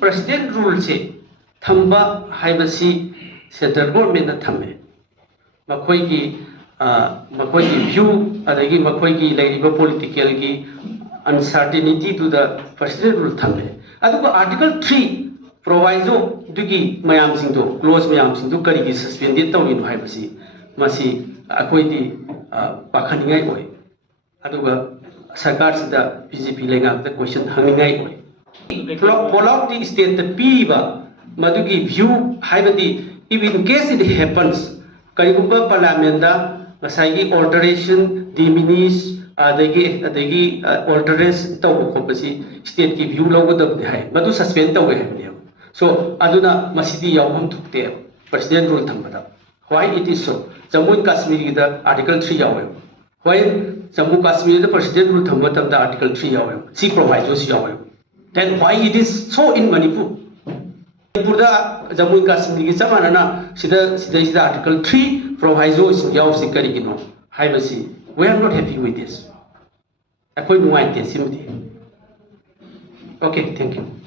president rule se thamba haibasi central government na thamme makoi gi view adagi makoi gi laiba political gi uncertainty to the president rule thamme aduga article 3 proviso dugi mayam sing do clause mayam sing do kari gi suspended tawin haibasi masi akoi di pakhaningai oi aduga sarkar sida BJP lenga the question hangingai oi pull the state the piba madugi view haibadi if in case it happens karigumba parliament da masai alteration diminish adagi alteration taw khopasi state ki view logodab hai madu suspend taw hai so aduna masidi yawham thukte president rule thambada why it is so Jammu and Kashmir da article 3 yawe why Jammu Kashmir the president rule thambada da article 3 yawe see proviso yawe then why it is so in Manipur Manipur Jammu and Kashmir ki samana sida article 3 proviso yaw sikari kino haibasi we are not happy with this akoi nuai te simti okay thank you